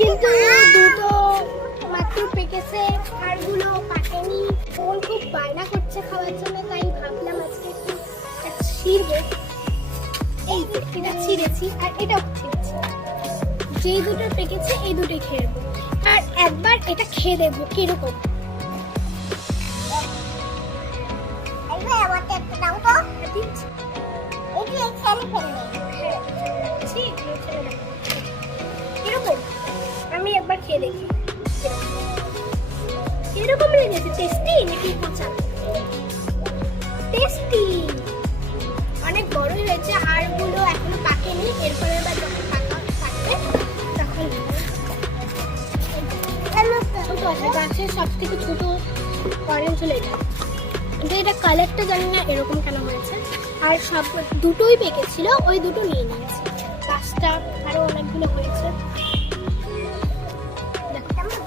কিন্তু দুটো মাত্র পেকেছে, আরগুলো খাওয়ার জন্য, তাই ভাবলাম আজকে একটু এই যে, এটা ছিঁড়েছি, আর এটাও যেই দুটো পেকেছে, এই দুটোই খেয়ে আর একবার এটা খেয়ে দেখব কীরকম। আমি একবার খেয়ে দেখি। কীরকম লেগেছে? টেস্টি নাকি পচা? টেস্টি অনেক বড় হয়েছে আরগুলো এখনও পাকেনি। এরপরে আবার যখন পাকা পাকবে, তখন গাছের সব থেকে ছোট অরেঞ্জ হলে এটা। কিন্তু এটা কালারটা জানি না এরকম কেন হয়েছে। আর সব দুটোই পেকেছিল ওই দুটো নিয়ে নিয়েছি। গাছটা আরও অনেকগুলো হয়েছে।